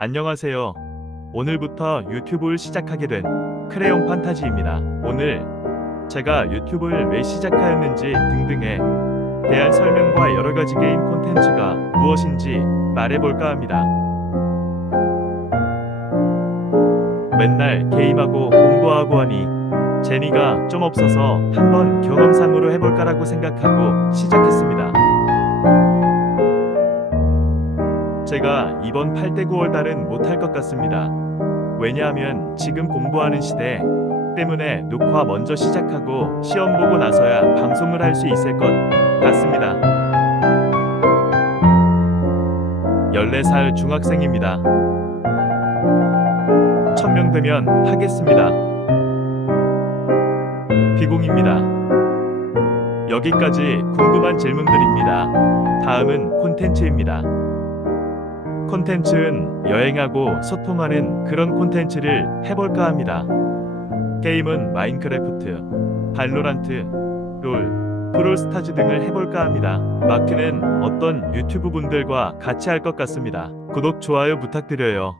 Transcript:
안녕하세요. 오늘부터 유튜브를 시작하게 된 크레용 판타지입니다. 오늘 제가 유튜브를 왜 시작하였는지 등등에 대한 설명과 여러 가지 게임 콘텐츠가 무엇인지 말해볼까 합니다. 맨날 게임하고 공부하고 하니 재미가 좀 없어서 한번 경험상으로 해볼까라고 생각하고 시작했습니다. 제가 이번 8대 9월 달은 못할 것 같습니다. 왜냐하면 지금 공부하는 시대 때문에 녹화 먼저 시작하고 시험 보고 나서야 방송을 할 수 있을 것 같습니다. 14살 중학생입니다. 1000명 되면 하겠습니다. 비공입니다. 여기까지 궁금한 질문들입니다. 다음은 콘텐츠입니다. 콘텐츠는 여행하고 소통하는 그런 콘텐츠를 해볼까 합니다. 게임은 마인크래프트, 발로란트, 롤, 브롤스타즈 등을 해볼까 합니다. 마크는 어떤 유튜브 분들과 같이 할 것 같습니다. 구독, 좋아요 부탁드려요.